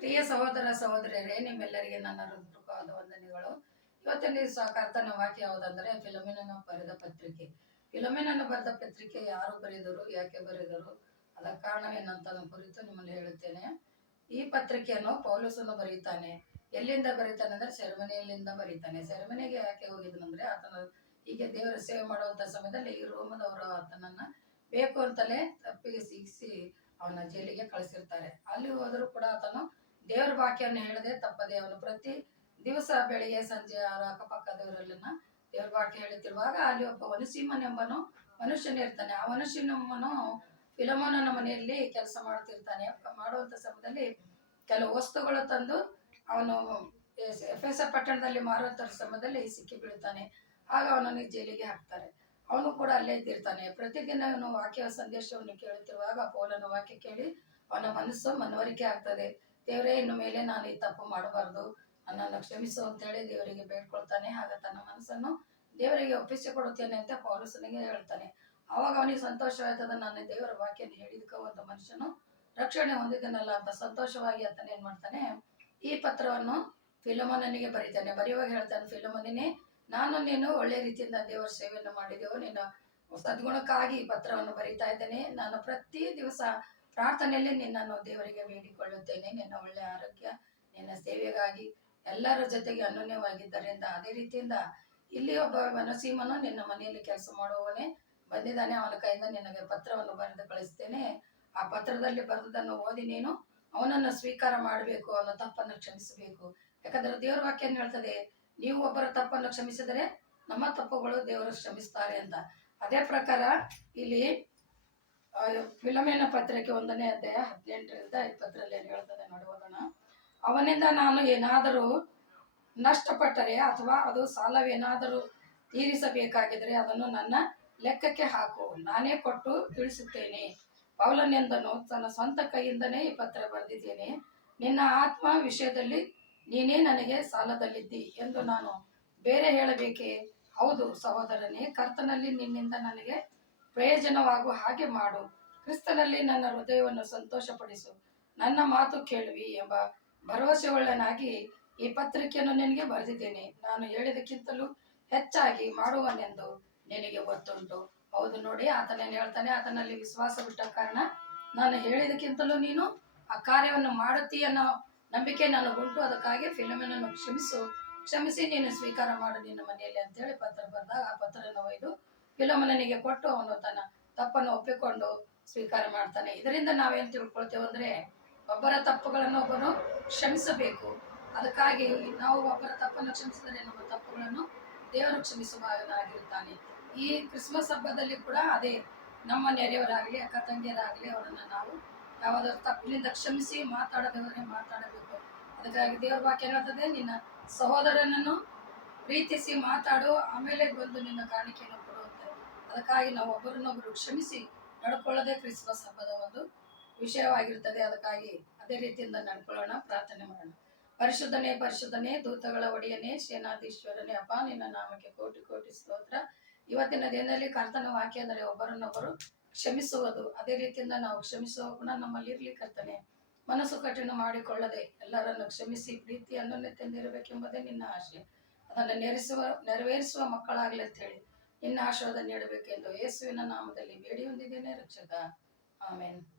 ಪ್ರಿಯ ಸಹೋದರ ಸಹೋದರಿಯರೇ, ನಿಮ್ಮೆಲ್ಲರಿಗೆ ನನ್ನ ಹೃತ್ಪೂರ್ವಕವಾದ ವಂದನೆಗಳು. ಇವತ್ತಿನ ದಿವಸ ಕರ್ತನ ವಾಕ್ಯ ಯಾವುದಂದರೆ ಫಿಲೋಮಿನನು ಬರೆದ ಪತ್ರಿಕೆ. ಫಿಲೋಮಿನನು ಬರೆದ ಪತ್ರಿಕೆ ಯಾರು ಬರೆದರು, ಯಾಕೆ ಬರೆದರು, ಅದರ ಕಾರಣವೇನಂತ ಕುರಿತು ನಿಮ್ಮಲ್ಲಿ ಹೇಳುತ್ತೇನೆ. ಈ ಪತ್ರಿಕೆಯನ್ನು ಪೌಲುಸನು ಬರೀತಾನೆ. ಎಲ್ಲಿಂದ ಬರೀತಾನೆ ಅಂದ್ರೆ ಸೆರೆಮನೆಯಲ್ಲಿಂದ ಬರೀತಾನೆ. ಸೆರೆಮನೆಗೆ ಯಾಕೆ ಹೋಗಿದನಂದ್ರೆ ಆತನು ಹೀಗೆ ದೇವರ ಸೇವೆ ಮಾಡುವಂತ ಸಮಯದಲ್ಲಿ ಈ ರೋಮದವರು ಆತನನ್ನ ಬೇಕು ಅಂತಲೇ ತಪ್ಪಿಗೆ ಸಿಗಿಸಿ ಅವನ ಜೈಲಿಗೆ ಕಳಿಸಿರ್ತಾರೆ. ಅಲ್ಲಿ ಹೋದರೂ ಕೂಡ ಆತನು ದೇವರ ವಾಕ್ಯವನ್ನು ಹೇಳದೆ ತಪ್ಪದೆ ಅವನು ಪ್ರತಿ ದಿವಸ ಬೆಳಿಗ್ಗೆ ಸಂಜೆ ಅವರ ಅಕ್ಕಪಕ್ಕದವರೆಲ್ಲನ ದೇವರ ವಾಕ್ಯ ಹೇಳುತ್ತಿರುವಾಗ ಅಲ್ಲಿ ಒಬ್ಬ ವನಸೀಮನೆಂಬನು ಮನುಷ್ಯನಿರ್ತಾನೆ. ಆ ವನಸೀಮನು ಫಿಲೋಮೋನನ ಮನೆಯಲ್ಲಿ ಕೆಲಸ ಮಾಡ್ತಿರ್ತಾನೆ. ಮಾಡುವಂತ ಸಮಯದಲ್ಲಿ ಕೆಲವು ವಸ್ತುಗಳು ತಂದು ಅವನು ಎಫೆಸ ಪಟ್ಟಣದಲ್ಲಿ ಮಾರುವಂತ ಸಮಯದಲ್ಲಿ ಸಿಕ್ಕಿ ಬೀಳ್ತಾನೆ. ಆಗ ಅವನನ್ನು ಜೈಲಿಗೆ ಹಾಕ್ತಾರೆ. ಅವನು ಕೂಡ ಅಲ್ಲೇ ಇದ್ದಿರ್ತಾನೆ. ಪ್ರತಿದಿನ ಅವನು ವಾಕ್ಯ ಸಂದೇಶವನ್ನು ಕೇಳುತ್ತಿರುವಾಗ ಪೌಲನ ವಾಕ್ಯ ಕೇಳಿ ಅವನ ಮನಸ್ಸು ಮನವರಿಕೆ ಆಗ್ತದೆ. ದೇವರೇ, ಇನ್ನು ಮೇಲೆ ನಾನು ಈ ತಪ್ಪು ಮಾಡಬಾರ್ದು, ನನ್ನನ್ನು ಕ್ಷಮಿಸು ಅಂತೇಳಿ ದೇವರಿಗೆ ಬೇಡ್ಕೊಳ್ತಾನೆ. ಆಗ ತನ್ನ ಮನಸ್ಸನ್ನು ದೇವರಿಗೆ ಒಪ್ಪಿಸಿಕೊಡುತ್ತೇನೆ ಅಂತ ಪೌಲುಸನಿಗೆ ಹೇಳ್ತಾನೆ. ಆವಾಗ ಅವನಿಗೆ ಸಂತೋಷವಾಯ್ತದ, ನಾನು ದೇವರ ವಾಕ್ಯ ಹೇಳಿದಕ್ಕೆ ಒಂದು ಮನುಷ್ಯನು ರಕ್ಷಣೆ ಹೊಂದಿದನಲ್ಲ ಅಂತ ಸಂತೋಷವಾಗಿ ಆತನ ಏನ್ ಮಾಡ್ತಾನೆ, ಈ ಪತ್ರವನ್ನು ಫಿಲೋಮೋನನಿಗೆ ಬರೀತಾನೆ. ಬರೆಯುವಾಗ ಹೇಳ್ತಾನೆ, ಫಿಲೋಮೋನನೇ, ನಾನು ನೀನು ಒಳ್ಳೆ ರೀತಿಯಿಂದ ದೇವರ ಸೇವೆಯನ್ನು ಮಾಡಿದೆವು. ನಿನ್ನ ಸದ್ಗುಣಕ್ಕಾಗಿ ಈ ಪತ್ರವನ್ನು ಬರೀತಾ ಇದ್ದೇನೆ. ನಾನು ಪ್ರತಿ ದಿವಸ ಪ್ರಾರ್ಥನೆಯಲ್ಲಿ ನಿನ್ನನ್ನು ದೇವರಿಗೆ ಬೇಡಿಕೊಳ್ಳುತ್ತೇನೆ. ನಿನ್ನ ಒಳ್ಳೆ ಆರೋಗ್ಯ, ನಿನ್ನ ಸೇವೆಗಾಗಿ ಎಲ್ಲರ ಜೊತೆಗೆ ಅನ್ಯೋನ್ಯವಾಗಿದ್ದರಿಂದ. ಅದೇ ರೀತಿಯಿಂದ ಇಲ್ಲಿ ಒಬ್ಬ ವನಸೀಮನು ನಿನ್ನ ಮನೆಯಲ್ಲಿ ಕೆಲಸ ಮಾಡುವವನೇ ಬಂದಿದ್ದಾನೆ. ಅವನ ಕೈಯಿಂದ ನಿನಗೆ ಪತ್ರವನ್ನು ಬರೆದು ಕಳಿಸ್ತೇನೆ. ಆ ಪತ್ರದಲ್ಲಿ ಬರೆದನ್ನು ಓದಿ ನೀನು ಅವನನ್ನು ಸ್ವೀಕಾರ ಮಾಡಬೇಕು, ಅವನ ತಪ್ಪನ್ನು ಕ್ಷಮಿಸಬೇಕು. ಯಾಕಂದ್ರೆ ದೇವರ ವಾಕ್ಯ ಹೇಳ್ತದೆ, ನೀವು ಒಬ್ಬರ ತಪ್ಪನ್ನು ಕ್ಷಮಿಸಿದರೆ ನಮ್ಮ ತಪ್ಪುಗಳು ದೇವರು ಕ್ಷಮಿಸ್ತಾರೆ ಅಂತ. ಅದೇ ಪ್ರಕಾರ ಇಲ್ಲಿ ಫಿಲೋಮೋನ ಪತ್ರಿಕೆ 1ನೇ ಅಧ್ಯಾಯ 18ರಿಂದ 20 ಏನ್ ಹೇಳ್ತದೆ ನೋಡಿ, ಓದೋಣ. ಅವನಿಂದ ನಾನು ಏನಾದರೂ ನಷ್ಟಪಟ್ಟರೆ ಅಥವಾ ಅದು ಸಾಲವೇನಾದರೂ ತೀರಿಸಬೇಕಾಗಿದ್ರೆ ಅದನ್ನು ನನ್ನ ಲೆಕ್ಕಕ್ಕೆ ಹಾಕು, ನಾನೇ ಕೊಟ್ಟು ತಿಳಿಸುತ್ತೇನೆ. ಪೌಲನೆಂದನು ತನ್ನ ಸ್ವಂತ ಕೈಯಿಂದನೇ ಈ ಪತ್ರ ಬರೆದಿದ್ದೇನೆ. ನಿನ್ನ ಆತ್ಮ ವಿಷಯದಲ್ಲಿ ನೀನೇ ನನಗೆ ಸಾಲದಲ್ಲಿದ್ದಿ ಎಂದು ನಾನು ಬೇರೆ ಹೇಳಬೇಕೇ? ಹೌದು ಸಹೋದರನೇ, ಕರ್ತನಲ್ಲಿ ನಿನ್ನಿಂದ ನನಗೆ ಪ್ರಯೋಜನವಾಗುವ ಹಾಗೆ ಮಾಡು. ಕ್ರಿಸ್ತನಲ್ಲಿ ನನ್ನ ಹೃದಯವನ್ನು ಸಂತೋಷಪಡಿಸು. ನನ್ನ ಮಾತು ಕೇಳುವಿ ಎಂಬ ಭರವಸೆಯುಳ್ಳನಾಗಿ ಈ ಪತ್ರಿಕೆಯನ್ನು ನಿನಗೆ ಬರೆದಿದ್ದೇನೆ. ನಾನು ಹೇಳಿದಕ್ಕಿಂತಲೂ ಹೆಚ್ಚಾಗಿ ಮಾಡುವನೆಂದು ನಿನಗೆ ಗೊತ್ತುಂಟು. ಹೌದು ನೋಡಿ, ಆತನೇನು ಹೇಳ್ತಾನೆ, ಆತನಲ್ಲಿ ವಿಶ್ವಾಸ ಬಿಟ್ಟ ಕಾರಣ ನಾನು ಹೇಳಿದಕ್ಕಿಂತಲೂ ನೀನು ಆ ಕಾರ್ಯವನ್ನು ಮಾಡುತ್ತೀಯ ಅನ್ನೋ ನಂಬಿಕೆ ನನಗುಂಟು. ಅದಕ್ಕಾಗಿ ಫಿಲೋಮೋನನನ್ನು ಕ್ಷಮಿಸಿ ನೀನು ಸ್ವೀಕಾರ ಮಾಡು ನಿನ್ನ ಮನೆಯಲ್ಲಿ ಅಂತೇಳಿ ಪತ್ರ ಬರೆದಾಗ ಆ ಪತ್ರವನ್ನು ಒಯ್ದು ಫಿಲೋಮೋನನಿಗೆ ಕೊಟ್ಟು ಅವನು ತನ್ನ ತಪ್ಪನ್ನು ಒಪ್ಪಿಕೊಂಡು ಸ್ವೀಕಾರ ಮಾಡ್ತಾನೆ. ಇದರಿಂದ ನಾವೇನು ತಿಳ್ಕೊಳ್ತೇವೆ ಅಂದ್ರೆ, ಒಬ್ಬರ ತಪ್ಪುಗಳನ್ನು ಒಬ್ಬನು ಕ್ಷಮಿಸಬೇಕು. ಅದಕ್ಕಾಗಿ ನಾವು ಒಬ್ಬರ ತಪ್ಪನ್ನು ಕ್ಷಮಿಸಿದರೆ ನಮ್ಮ ತಪ್ಪುಗಳನ್ನು ದೇವರು ಕ್ಷಮಿಸುವನಾಗಿರುತ್ತಾನೆ. ಈ ಕ್ರಿಸ್ಮಸ್ ಹಬ್ಬದಲ್ಲಿ ಕೂಡ ಅದೇ, ನಮ್ಮ ನೆರೆಯವರಾಗಲಿ ಅಕ್ಕ ತಂಗಿಯರಾಗಲಿ ಅವರನ್ನು ನಾವು ಯಾವುದಾದ್ರು ತಪ್ಪಿನಿಂದ ಕ್ಷಮಿಸಿ ಮಾತಾಡದವರೇ ಮಾತಾಡಬೇಕು. ಅದಕ್ಕಾಗಿ ದೇವರ ವಾಕ್ಯ ಹೇಳ್ತದೆ, ನಿನ್ನ ಸಹೋದರನನ್ನು ಪ್ರೀತಿಸಿ ಮಾತಾಡು, ಆಮೇಲೆ ಬಂದು ನಿನ್ನ ಕಾಣಿಕೆಯನ್ನು ಕೊಡುವಂತೆ. ಅದಕ್ಕಾಗಿ ನಾವು ಒಬ್ಬರನ್ನೊಬ್ಬರು ಕ್ಷಮಿಸಿ ನಡ್ಕೊಳ್ಳೋದೇ ಕ್ರಿಸ್ಮಸ್ ಹಬ್ಬದ ಒಂದು ವಿಷಯವಾಗಿರ್ತದೆ. ಅದಕ್ಕಾಗಿ ಅದೇ ರೀತಿಯಿಂದ ನಡ್ಕೊಳ್ಳೋಣ. ಪ್ರಾರ್ಥನೆ ಮಾಡೋಣ. ಪರಿಶುದ್ಧನೇ ಪರಿಶುದ್ಧನೇ, ದೂತಗಳ ಒಡೆಯನೇ, ಸೇನಾಧೀಶ್ವರನೇ, ಅಪ್ಪ ನಿನ್ನ ನಾಮಕ್ಕೆ ಕೋಟಿ ಕೋಟಿ ಸ್ತೋತ್ರ. ಇವತ್ತಿನ ದಿನದಲ್ಲಿ ಕರ್ತನ ವಾಕ್ಯ ಅಂದರೆ ಒಬ್ಬರನ್ನೊಬ್ಬರು ಕ್ಷಮಿಸುವುದು. ಅದೇ ರೀತಿಯಿಂದ ನಾವು ಕ್ಷಮಿಸುವ ಗುಣ ನಮ್ಮಲ್ಲಿ ಇರ್ಲಿ ಕರ್ತನೆ. ಮನಸ್ಸು ಕಠಿಣ ಮಾಡಿಕೊಳ್ಳದೆ ಎಲ್ಲರನ್ನು ಕ್ಷಮಿಸಿ ಪ್ರೀತಿ ಅನ್ಯೋನ್ಯತೆಯಿಂದಿರಬೇಕೆಂಬುದೇ ನಿನ್ನ ಆಶೆ. ಅದನ್ನು ನೆರವೇರಿಸುವ ಮಕ್ಕಳಾಗಲಿ ಅಂತ ಹೇಳಿ ನಿನ್ನ ಆಶೀರ್ವಾದ ನೀಡಬೇಕೆಂದು ಯೇಸುವಿನ ನಾಮದಲ್ಲಿ ಬೇಡಿ ಹೊಂದಿದ್ದೇನೆ ರಕ್ಷಕ. ಆಮೇನ್.